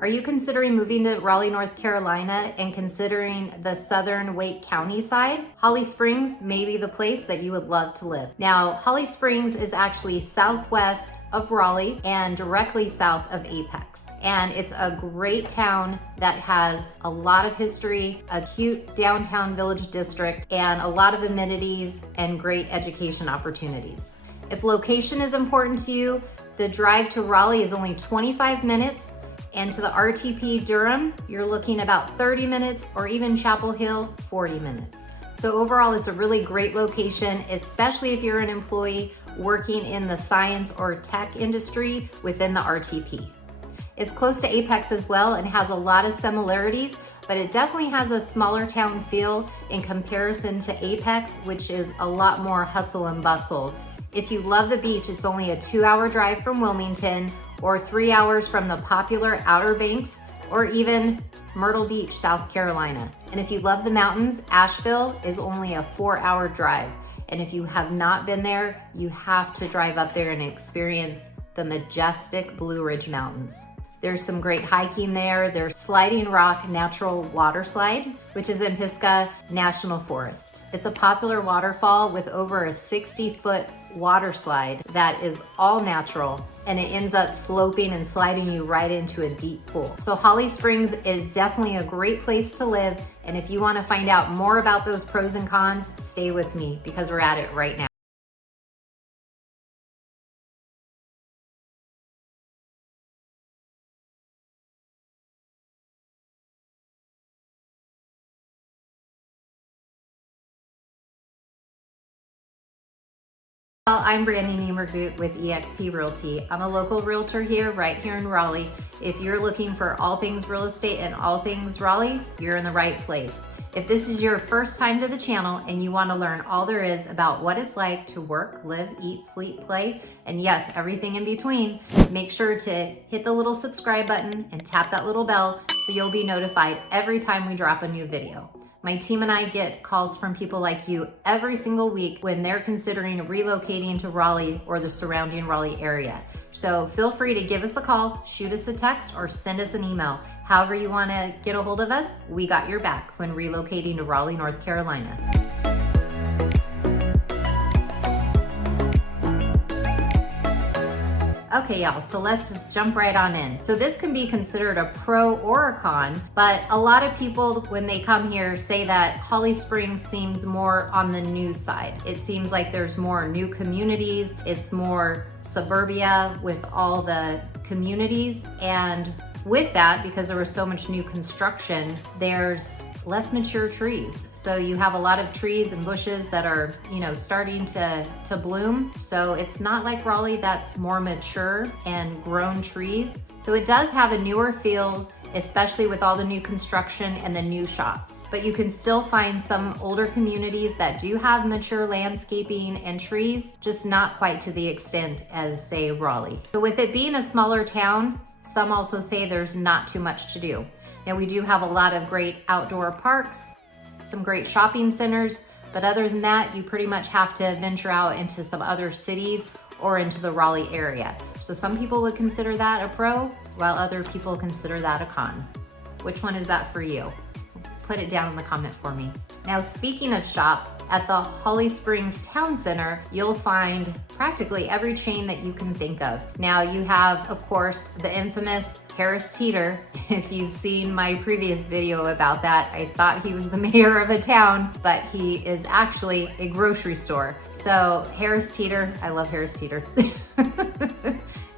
Are you considering moving to Raleigh, North Carolina and considering the southern Wake County side? Holly Springs may be the place that you would love to live. Now, Holly Springs is actually southwest of Raleigh and directly south of Apex. And it's a great town that has a lot of history, a cute downtown village district, and a lot of amenities and great education opportunities. If location is important to you, the drive to Raleigh is only 25 minutes, and to the RTP Durham, you're looking about 30 minutes, or even Chapel Hill, 40 minutes. So overall, it's a really great location, especially if you're an employee working in the science or tech industry within the RTP. It's close to Apex as well and has a lot of similarities, but it definitely has a smaller town feel in comparison to Apex, which is a lot more hustle and bustle. If you love the beach, it's only a 2-hour drive from Wilmington, or 3 hours from the popular Outer Banks, or even Myrtle Beach, South Carolina. And if you love the mountains, Asheville is only a 4-hour drive. And if you have not been there, you have to drive up there and experience the majestic Blue Ridge Mountains. There's some great hiking there. There's Sliding Rock Natural Water Slide, which is in Pisgah National Forest. It's a popular waterfall with over a 60-foot water slide that is all natural, and it ends up sloping and sliding you right into a deep pool. So Holly Springs is definitely a great place to live, and if you want to find out more about those pros and cons, stay with me because we're at it right now. I'm Brandy Niemergut with eXp Realty. I'm a local realtor right here in Raleigh. If you're looking for all things real estate and all things Raleigh, you're in the right place. If this is your first time to the channel and you want to learn all there is about what it's like to work, live, eat, sleep, play, and yes, everything in between, make sure to hit the little subscribe button and tap that little bell so you'll be notified every time we drop a new video. My team and I get calls from people like you every single week when they're considering relocating to Raleigh or the surrounding Raleigh area. So feel free to give us a call, shoot us a text, or send us an email. However you want to get a hold of us, we got your back when relocating to Raleigh, North Carolina. Okay, y'all, so let's just jump right on in. So this can be considered a pro or a con, but a lot of people, when they come here, say that Holly Springs seems more on the new side. It seems like there's more new communities, it's more suburbia with all the communities, and with that, because there was so much new construction, there's less mature trees. So you have a lot of trees and bushes that are, starting to bloom. So it's not like Raleigh that's more mature and grown trees. So it does have a newer feel, especially with all the new construction and the new shops. But you can still find some older communities that do have mature landscaping and trees, just not quite to the extent as, say, Raleigh. So with it being a smaller town, some also say there's not too much to do. Now, we do have a lot of great outdoor parks, some great shopping centers, but other than that, you pretty much have to venture out into some other cities or into the Raleigh area. So some people would consider that a pro, while other people consider that a con. Which one is that for you? Put it down in the comment for me. Now, speaking of shops, at the Holly Springs Town Center, you'll find practically every chain that you can think of. Now, you have, of course, the infamous Harris Teeter. If you've seen my previous video about that, I thought he was the mayor of a town, but he is actually a grocery store. So Harris Teeter, I love Harris Teeter.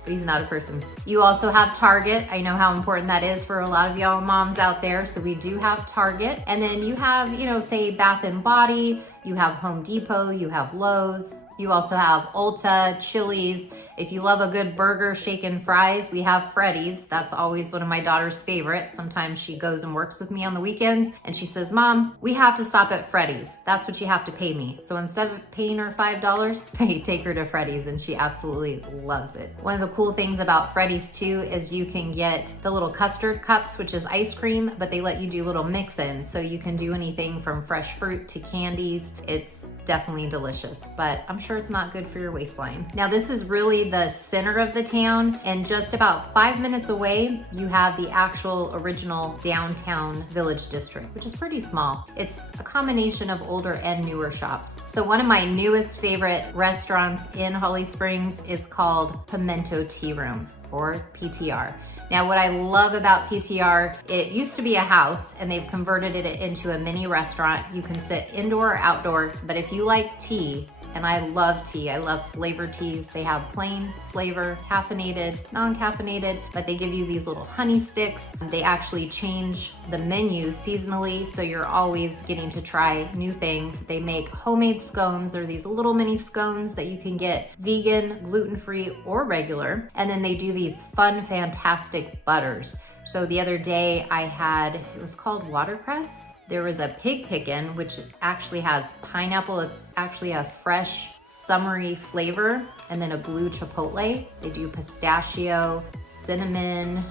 But he's not a person. You also have Target. I know how important that is for a lot of y'all moms out there. So we do have Target. And then you have, say Bath and Body, you have Home Depot, you have Lowe's. You also have Ulta, Chili's. If you love a good burger, shake and fries, we have Freddy's. That's always one of my daughter's favorites. Sometimes she goes and works with me on the weekends and she says, Mom, we have to stop at Freddy's. That's what you have to pay me. So instead of paying her $5, I take her to Freddy's and she absolutely loves it. One of the cool things about Freddy's too is you can get the little custard cups, which is ice cream, but they let you do little mix-ins. So you can do anything from fresh fruit to candies. It's definitely delicious, but I'm sure it's not good for your waistline. Now this is really the center of the town, and just about 5 minutes away, you have the actual original downtown Village District, which is pretty small. It's a combination of older and newer shops. So one of my newest favorite restaurants in Holly Springs is called Pimento Tea Room, or PTR. Now, what I love about PTR, it used to be a house and they've converted it into a mini restaurant. You can sit indoor or outdoor, but if you like tea, and I love tea, I love flavored teas. They have plain flavor, caffeinated, non-caffeinated, but they give you these little honey sticks. They actually change the menu seasonally, so you're always getting to try new things. They make homemade scones. They're these little mini scones that you can get vegan, gluten-free, or regular. And then they do these fun, fantastic butters. So the other day I had, it was called watercress. There was a pig pickin', which actually has pineapple. It's actually a fresh, summery flavor, and then a blue chipotle. They do pistachio, cinnamon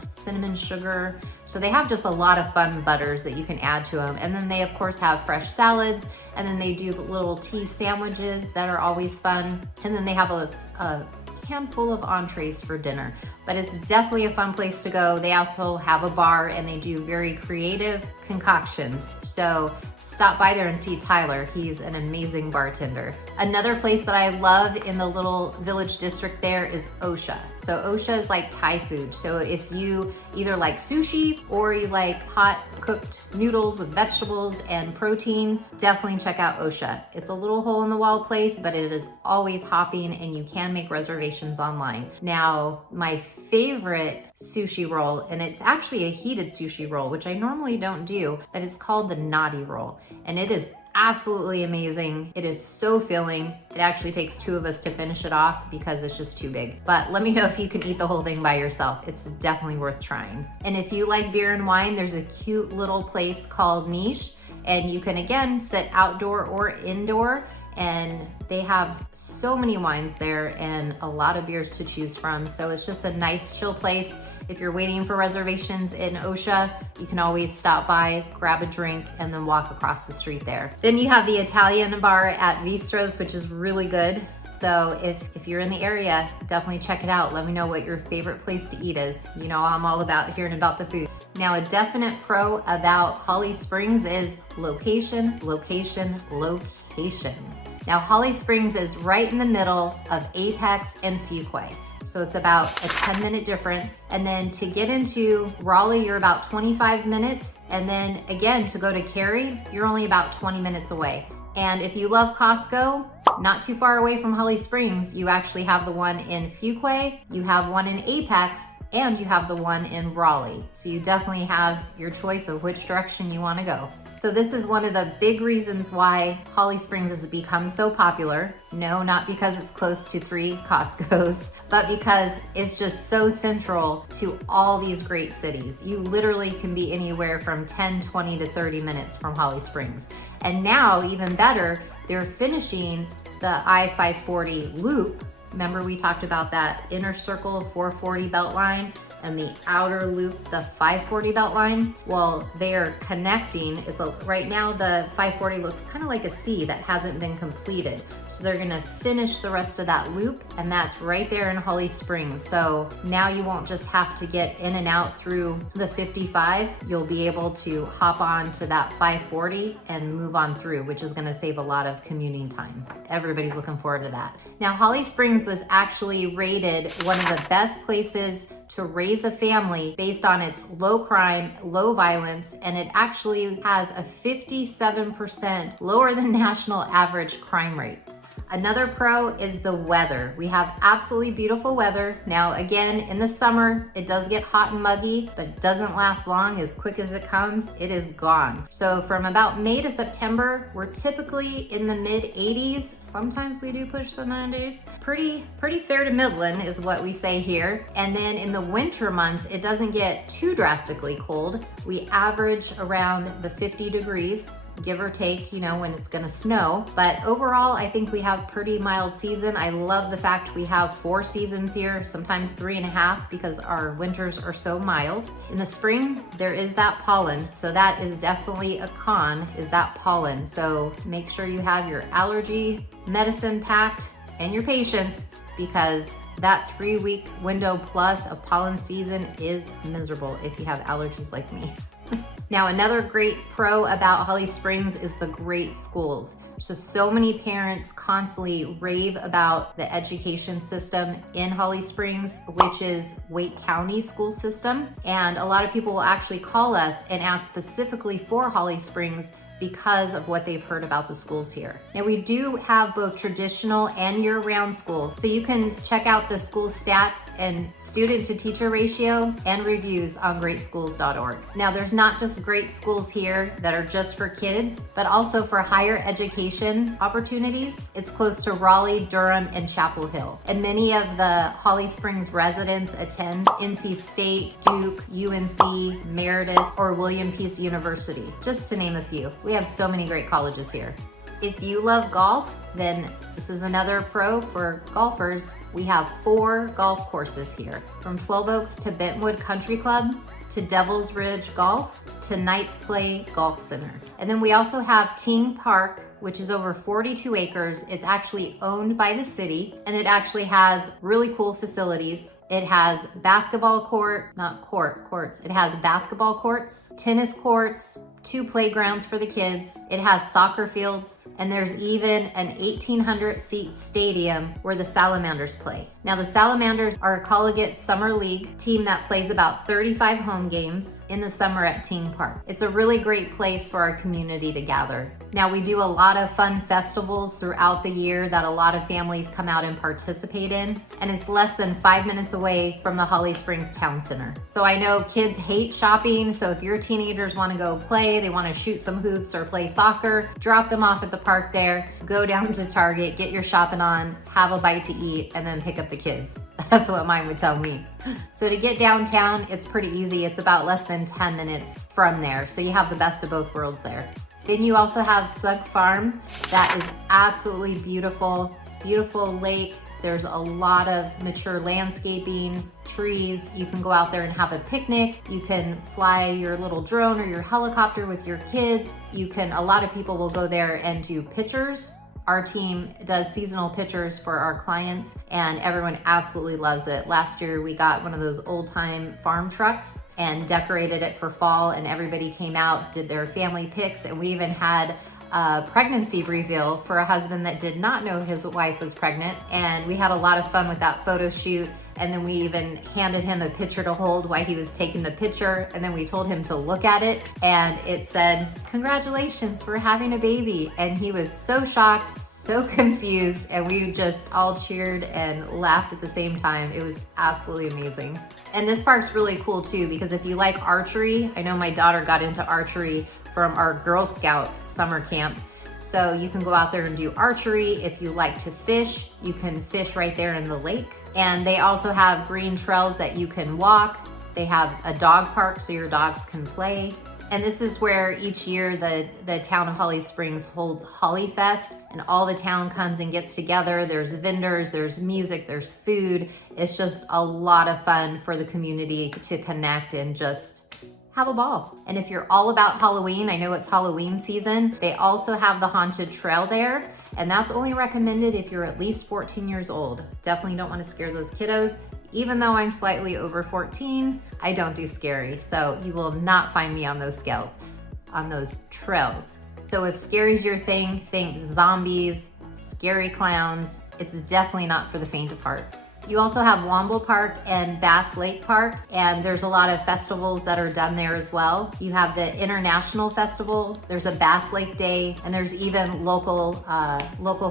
sugar. So they have just a lot of fun butters that you can add to them. And then they of course have fresh salads, and then they do the little tea sandwiches that are always fun. And then they have a handful of entrees for dinner, but it's definitely a fun place to go. They also have a bar and they do very creative concoctions. So stop by there and see Tyler. He's an amazing bartender. Another place that I love in the little Village District there is Osha. So Osha is like Thai food. So if you either like sushi or you like hot cooked noodles with vegetables and protein, definitely check out Osha. It's a little hole in the wall place, but it is always hopping and you can make reservations online. Now, my favorite sushi roll, and it's actually a heated sushi roll, which I normally don't do, but it's called the Nadi roll. And it is absolutely amazing. It is so filling. It actually takes 2 of us to finish it off because it's just too big. But let me know if you can eat the whole thing by yourself. It's definitely worth trying. And if you like beer and wine, there's a cute little place called Niche, and you can again sit outdoor or indoor, and they have so many wines there and a lot of beers to choose from. So it's just a nice chill place. If you're waiting for reservations in Osha, you can always stop by, grab a drink, and then walk across the street there. Then you have the Italian bar at Vistro's, which is really good. So if you're in the area, definitely check it out. Let me know what your favorite place to eat is. You know, I'm all about hearing about the food. Now, a definite pro about Holly Springs is location, location, location. Now, Holly Springs is right in the middle of Apex and Fuquay. So it's about a 10-minute difference. And then to get into Raleigh, you're about 25 minutes. And then again, to go to Cary, you're only about 20 minutes away. And if you love Costco, not too far away from Holly Springs, you actually have the one in Fuquay, you have one in Apex, and you have the one in Raleigh. So you definitely have your choice of which direction you want to go. So this is one of the big reasons why Holly Springs has become so popular. No, not because it's close to 3 Costco's, but because it's just so central to all these great cities. You literally can be anywhere from 10, 20 to 30 minutes from Holly Springs. And now, even better, they're finishing the I-540 loop. Remember we talked about that inner circle 440 belt line and the outer loop, the 540 belt line? Well, they are connecting. Right now the 540 looks kind of like a C that hasn't been completed. So they're gonna finish the rest of that loop, and that's right there in Holly Springs. So now you won't just have to get in and out through the 55. You'll be able to hop on to that 540 and move on through, which is gonna save a lot of commuting time. Everybody's looking forward to that. Now, Holly Springs was actually rated one of the best places to raise a family based on its low crime, low violence, and it actually has a 57% lower than national average crime rate. Another pro is the weather. We have absolutely beautiful weather. Now, again, in the summer, it does get hot and muggy, but it doesn't last long. As quick as it comes, it is gone. So from about May to September, we're typically in the mid 80s. Sometimes we do push the 90s. Pretty fair to middling is what we say here. And then in the winter months, it doesn't get too drastically cold. We average around the 50 degrees. give or take, you know, when it's gonna snow. But overall, I think we have pretty mild season. I love the fact we have 4 seasons here, sometimes 3.5, because our winters are so mild. In the spring, there is that pollen. So that is definitely a con, is that pollen. So make sure you have your allergy medicine packed and your patience, because that 3-week window plus of pollen season is miserable if you have allergies like me. Now, another great pro about Holly Springs is the great schools. So many parents constantly rave about the education system in Holly Springs, which is Wake County school system. And a lot of people will actually call us and ask specifically for Holly Springs because of what they've heard about the schools here. Now, we do have both traditional and year-round school, so you can check out the school stats and student to teacher ratio and reviews on greatschools.org. Now, there's not just great schools here that are just for kids, but also for higher education opportunities. It's close to Raleigh, Durham, and Chapel Hill. And many of the Holly Springs residents attend NC State, Duke, UNC, Meredith, or William Peace University, just to name a few. We have so many great colleges here. If you love golf, then this is another pro for golfers. We have 4 golf courses here, from 12 Oaks to Bentwood Country Club, to Devil's Ridge Golf, to Knights Play Golf Center. And then we also have Ting Park, which is over 42 acres. It's actually owned by the city, and it actually has really cool facilities. It has basketball courts. It has basketball courts, tennis courts, 2 playgrounds for the kids. It has soccer fields, and there's even an 1,800 seat stadium where the Salamanders play. Now, the Salamanders are a collegiate summer league team that plays about 35 home games in the summer at Ting Park. It's a really great place for our community to gather. Now, we do a lot of fun festivals throughout the year that a lot of families come out and participate in, and it's less than 5 minutes away from the Holly Springs Town Center. So I know kids hate shopping, so if your teenagers want to go play, they want to shoot some hoops or play soccer, drop them off at the park there, go down to Target, get your shopping on, have a bite to eat, and then pick up the kids. That's what mine would tell me. So to get downtown, it's pretty easy. It's about less than 10 minutes from there. So you have the best of both worlds there. Then you also have Sug Farm. That is absolutely beautiful, beautiful lake. There's a lot of mature landscaping, trees. You can go out there and have a picnic. You can fly your little drone or your helicopter with your kids. A lot of people will go there and do pictures. Our team does seasonal pictures for our clients, and everyone absolutely loves it. Last year, we got one of those old-time farm trucks and decorated it for fall, and everybody came out, did their family pics, and we even had a pregnancy reveal for a husband that did not know his wife was pregnant, and we had a lot of fun with that photo shoot. And then we even handed him a picture to hold while he was taking the picture, and then we told him to look at it, and it said, "Congratulations for having a baby." And he was so shocked, so confused, and we just all cheered and laughed at the same time. It was absolutely amazing. And this park's really cool too, because if you like archery, I know my daughter got into archery from our Girl Scout summer camp. So you can go out there and do archery. If you like to fish, you can fish right there in the lake. And they also have green trails that you can walk. They have a dog park so your dogs can play. And this is where each year the town of Holly Springs holds Holly Fest, and all the town comes and gets together. There's vendors, there's music, there's food. It's just a lot of fun for the community to connect and just have a ball. And if you're all about Halloween, I know it's Halloween season, they also have the haunted trail there. And that's only recommended if you're at least 14 years old. Definitely don't want to scare those kiddos. Even though I'm slightly over 14, I don't do scary. So you will not find me on those scales, on those trails. So if scary's your thing, think zombies, scary clowns. It's definitely not for the faint of heart. You also have Womble Park and Bass Lake Park, and there's a lot of festivals that are done there as well. You have the International Festival, there's a Bass Lake Day, and there's even local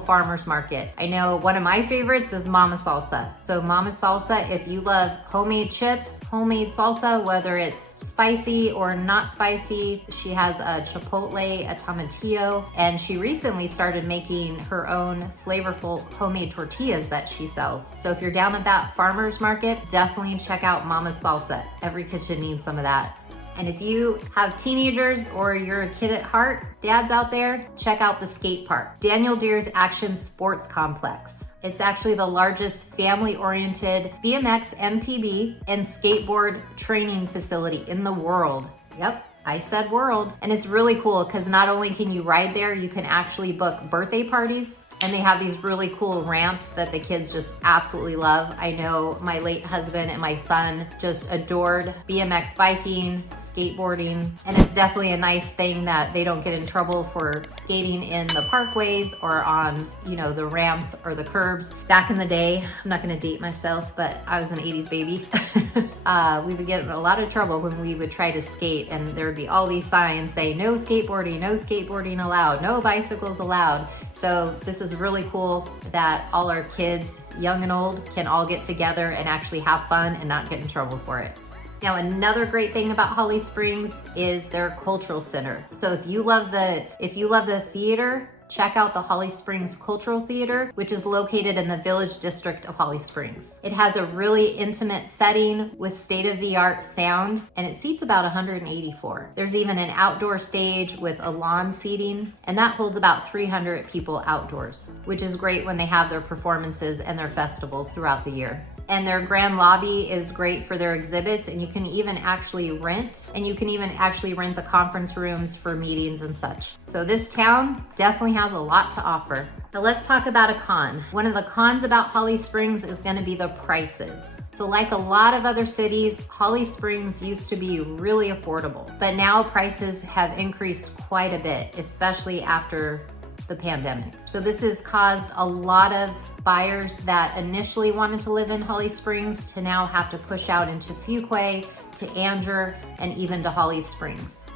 farmers market. I know one of my favorites is Mama Salsa. So Mama Salsa, if you love homemade chips, homemade salsa, whether it's spicy or not spicy, she has a chipotle, a tomatillo, and she recently started making her own flavorful homemade tortillas that she sells. So if you're down at that farmer's market, definitely check out Mama's Salsa. Every kitchen needs some of that. And if you have teenagers or you're a kid at heart, dads out there, check out the skate park, Daniel Deere's Action Sports Complex. It's actually the largest family-oriented BMX, MTB, and skateboard training facility in the world. Yep, I said world. And it's really cool because not only can you ride there, you can actually book birthday parties. And they have these really cool ramps that the kids just absolutely love. I know my late husband and my son just adored BMX biking, skateboarding, and it's definitely a nice thing that they don't get in trouble for skating in the parkways or on, the ramps or the curbs. Back in the day, I'm not gonna date myself, but I was an 80s baby. We would get in a lot of trouble when we would try to skate, and there would be all these signs saying no skateboarding allowed, no bicycles allowed. So this is really cool that all our kids, young and old, can all get together and actually have fun and not get in trouble for it. Now, another great thing about Holly Springs is their cultural center. So if you love the theater, check out the Holly Springs Cultural Theater, which is located in the Village District of Holly Springs. It has a really intimate setting with state-of-the-art sound, and it seats about 184. There's even an outdoor stage with a lawn seating, and that holds about 300 people outdoors, which is great when they have their performances and their festivals throughout the year. And their grand lobby is great for their exhibits, and you can even actually rent the conference rooms for meetings and such. So this town definitely has a lot to offer. Now let's talk about a con. One of the cons about Holly Springs is gonna be the prices. So like a lot of other cities, Holly Springs used to be really affordable, but now prices have increased quite a bit, especially after the pandemic. So this has caused a lot of buyers that initially wanted to live in Holly Springs to now have to push out into Fuquay, to Anger, and even to Holly Springs.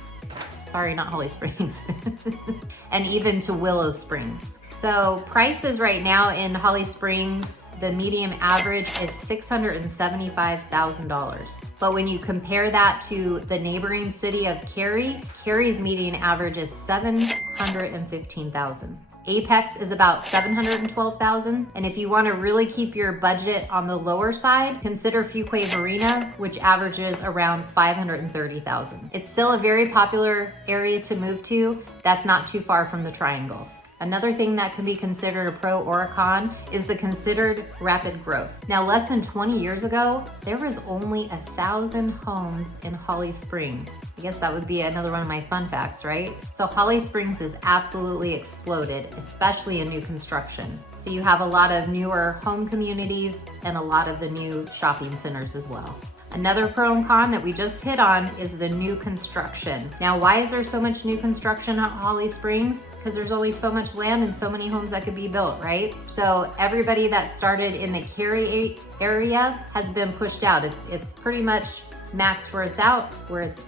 Sorry, not Holly Springs. And even to Willow Springs. So prices right now in Holly Springs, the median average is $675,000. But when you compare that to the neighboring city of Cary's median average is $715,000. Apex is about $712,000. And if you want to really keep your budget on the lower side, consider Fuquay Marina, which averages around $530,000. It's still a very popular area to move to. That's not too far from the Triangle. Another thing that can be considered a pro or a con is the considered rapid growth. Now, less than 20 years ago, there was only 1,000 homes in Holly Springs. I guess that would be another one of my fun facts, right? So Holly Springs has absolutely exploded, especially in new construction. So you have a lot of newer home communities and a lot of the new shopping centers as well. Another pro and con that we just hit on is the new construction. Now, why is there so much new construction at Holly Springs? Because there's only so much land and so many homes that could be built, right? So everybody that started in the Cary area has been pushed out. It's pretty much maxed where it's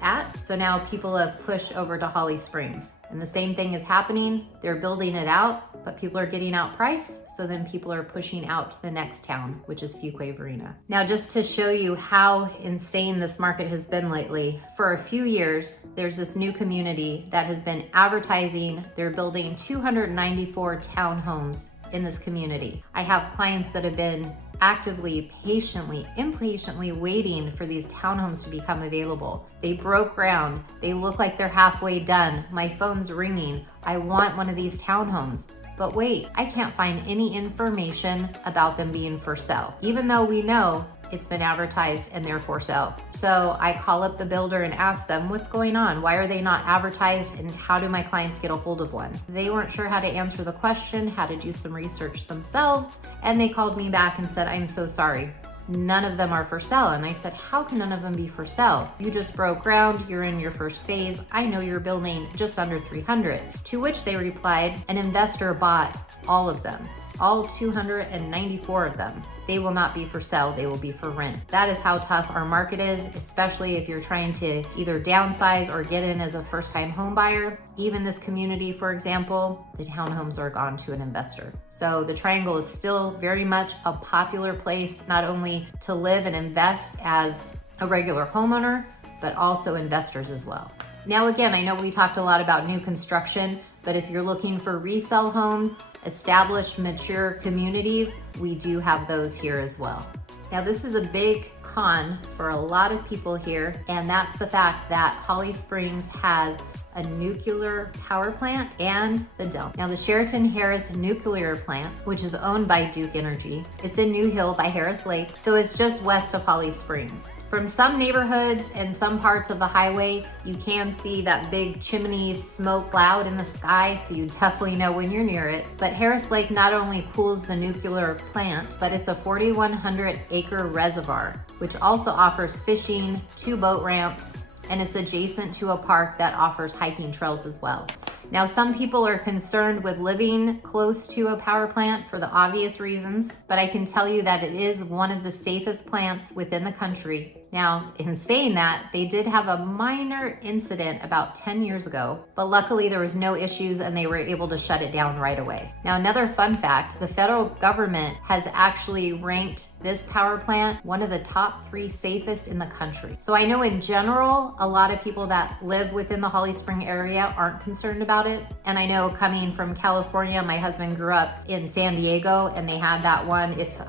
at. So now people have pushed over to Holly Springs. And the same thing is happening. They're building it out, but people are getting outpriced. So then people are pushing out to the next town, which is Fuquay Marina. Now, just to show you how insane this market has been lately, for a few years, there's this new community that has been advertising. They're building 294 townhomes in this community. I have clients that have been actively, impatiently waiting for these townhomes to become available. They broke ground. They look like they're halfway done. My phone's ringing. I want one of these townhomes. But wait, I can't find any information about them being for sale, even though we know it's been advertised and they're for sale. So I call up the builder and ask them, what's going on? Why are they not advertised? And how do my clients get a hold of one? They weren't sure how to answer the question, how to do some research themselves. And they called me back and said, I'm so sorry. None of them are for sale. And I said, how can none of them be for sale? You just broke ground. You're in your first phase. I know you're building just under 300. To which they replied, an investor bought all of them, all 294 of them. They will not be for sale, they will be for rent. That is how tough our market is, especially if you're trying to either downsize or get in as a first-time home buyer. Even this community, for example, the townhomes are gone to an investor. So the Triangle is still very much a popular place, not only to live and invest as a regular homeowner, but also investors as well. Now, again, I know we talked a lot about new construction, but if you're looking for resale homes, established, mature communities, we do have those here as well. Now this is a big con for a lot of people here, and that's the fact that Holly Springs has a nuclear power plant and the dump. Now the Sheraton Harris nuclear plant, which is owned by Duke Energy, it's in New Hill by Harris Lake, so it's just west of Holly Springs. From some neighborhoods and some parts of the highway, you can see that big chimney smoke cloud in the sky, so you definitely know when you're near it. But Harris Lake not only cools the nuclear plant, but it's a 4,100 acre reservoir, which also offers fishing, 2 boat ramps, and it's adjacent to a park that offers hiking trails as well. Now, some people are concerned with living close to a power plant for the obvious reasons, but I can tell you that it is one of the safest plants within the country. Now, in saying that, they did have a minor incident about 10 years ago, but luckily there was no issues and they were able to shut it down right away. Now, another fun fact, the federal government has actually ranked this power plant one of the top 3 safest in the country. So I know in general, a lot of people that live within the Holly Spring area aren't concerned about it. And I know coming from California, my husband grew up in San Diego and they had that one. If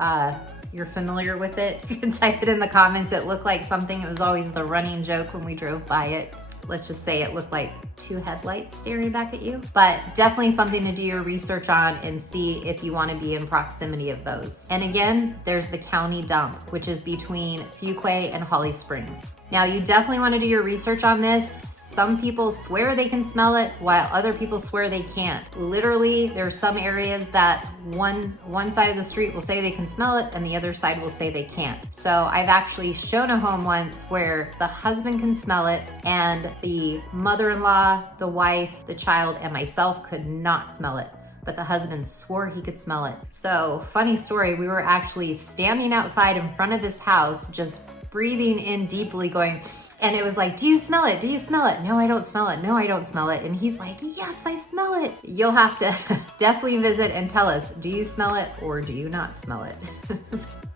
you're familiar with it, you can type it in the comments. It looked like something, it was always the running joke when we drove by it. Let's just say it looked like 2 headlights staring back at you. But definitely something to do your research on and see if you want to be in proximity of those. And again, there's the county dump, which is between Fuquay and Holly Springs. Now you definitely want to do your research on this. Some people swear they can smell it while other people swear they can't. Literally, there are some areas that one side of the street will say they can smell it and the other side will say they can't. So I've actually shown a home once where the husband can smell it and the mother-in-law, the wife, the child, and myself could not smell it. But the husband swore he could smell it. So funny story, we were actually standing outside in front of this house, just breathing in deeply, going, and it was like, do you smell it? Do you smell it? No, I don't smell it. No, I don't smell it. And he's like, yes, I smell it. You'll have to definitely visit and tell us, do you smell it or do you not smell it?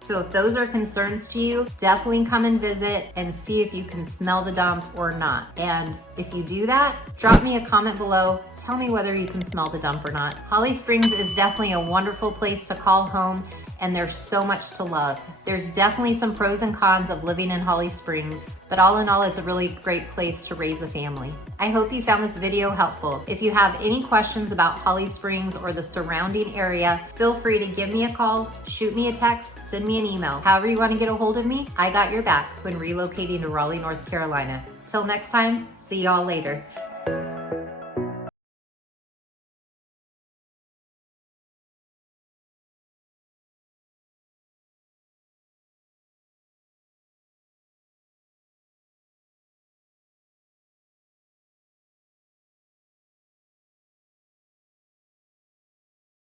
So if those are concerns to you, definitely come and visit and see if you can smell the dump or not. And if you do that, drop me a comment below. Tell me whether you can smell the dump or not. Holly Springs is definitely a wonderful place to call home, and there's so much to love. There's definitely some pros and cons of living in Holly Springs, but all in all, it's a really great place to raise a family. I hope you found this video helpful. If you have any questions about Holly Springs or the surrounding area, feel free to give me a call, shoot me a text, send me an email. However you want to get a hold of me, I got your back when relocating to Raleigh, North Carolina. Till next time, see y'all later.